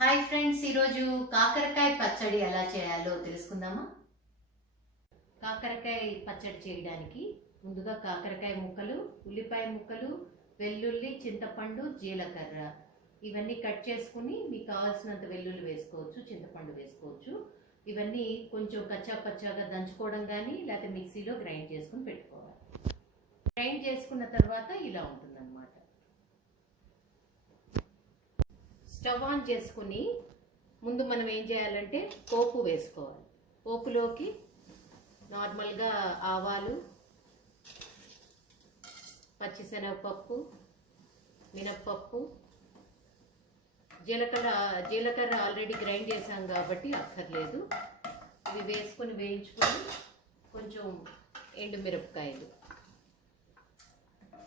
Hi friends, ఈరోజు కాకరకాయ పచ్చడి ఎలా చేయాలో తెలుసుకుందామా. కాకరకాయ పచ్చడి చేయడానికి ముందుగా కాకరకాయ ముక్కలు, ఉల్లిపాయ ముక్కలు, వెల్లుల్లి, చింతపండు, జీలకర్ర ఇవన్నీ కట్ చేసుకుని మీకు కావాల్సినంత వెల్లుల్లి వేసుకోవచ్చు, చింతపండు వేసుకోవచ్చు. ఇవన్నీ కొంచెం కచ్చా పచ్చాగా దంచుకోవడం కానీ లేకపోతే మిక్సీలో గ్రైండ్ చేసుకుని పెట్టుకోవాలి. గ్రైండ్ చేసుకున్న తర్వాత ఇలా ఉంటుందన్నమాట. స్టవ్ ఆన్ చేసుకుని ముందు మనం ఏం చేయాలంటే పోపు వేసుకోవాలి. పోపులోకి నార్మల్గా ఆవాలు, పచ్చిశనగపప్పు, మినప్పప్పు, జీలకర్ర ఆల్రెడీ గ్రైండ్ చేసాం కాబట్టి అక్కర్లేదు. ఇవి వేసుకొని వేయించుకొని కొంచెం ఎండుమిరపకాయలు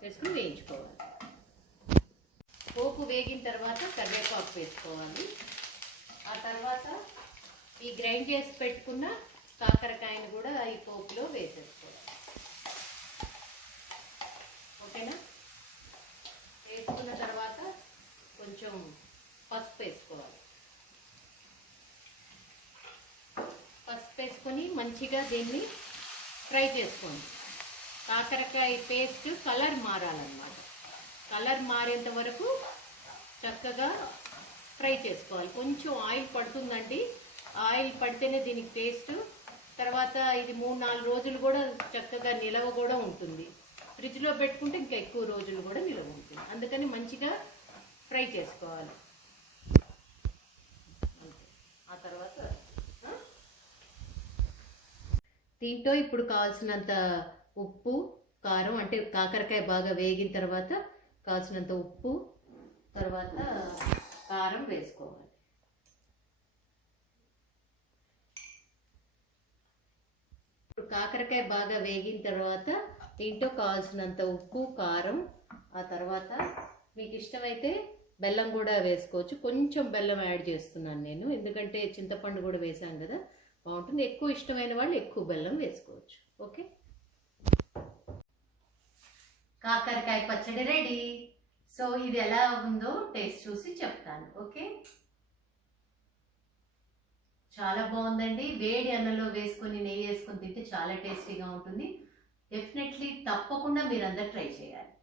వేసుకొని వేయించుకోవాలి. పోపు వేగిన తర్వాత కరివేపాకు వేసుకోవాలి. ఆ తర్వాత ఈ గ్రైండ్ చేసి పెట్టుకున్న కాకరకాయను కూడా ఈ పోపులో వేసేసుకోవాలి. ఓకేనా? వేసుకున్న తర్వాత కొంచెం పసుపు వేసుకోవాలి. పసుపు వేసుకొని మంచిగా దీన్ని ఫ్రై చేసుకోండి. కాకరకాయ పేస్ట్ కలర్ మారాలన్నమాట. కలర్ మారేంత వరకు చక్కగా ఫ్రై చేసుకోవాలి. కొంచెం ఆయిల్ పడుతుందండి. ఆయిల్ పడితేనే దీనికి టేస్ట్. తర్వాత ఇది 3-4 రోజులు కూడా చక్కగా నిలవ కూడా ఉంటుంది. ఫ్రిడ్జ్లో పెట్టుకుంటే ఇంకా ఎక్కువ రోజులు కూడా నిలవ ఉంటుంది. అందుకని మంచిగా ఫ్రై చేసుకోవాలి. ఆ తర్వాత దీంట్లో ఇప్పుడు కావాల్సినంత ఉప్పు, కారం, అంటే కాకరకాయ బాగా వేగిన తర్వాత కావాల్సినంత ఉప్పు, తర్వాత కారం వేసుకోవాలి. ఇప్పుడు కాకరకాయ బాగా వేగిన తర్వాత దీంట్లో కావాల్సినంత ఉప్పు, కారం, ఆ తర్వాత మీకు ఇష్టమైతే బెల్లం కూడా వేసుకోవచ్చు. కొంచెం బెల్లం యాడ్ చేస్తున్నాను నేను, ఎందుకంటే చింతపండు కూడా వేసాను కదా, బాగుంటుంది. ఎక్కువ ఇష్టమైన వాళ్ళు ఎక్కువ బెల్లం వేసుకోవచ్చు. ఓకే, కాకరకాయ పచ్చడి రెడీ. సో ఇది ఎలా ఉందో టేస్ట్ చూసి చెప్తాను. ఓకే, చాలా బాగుందండి. వేడి అన్నంలో వేసుకొని నెయ్యి వేసుకొని తింటే చాలా టేస్టీగా ఉంటుంది. డెఫినెట్లీ తప్పకుండా మీరందరూ ట్రై చేయాలి.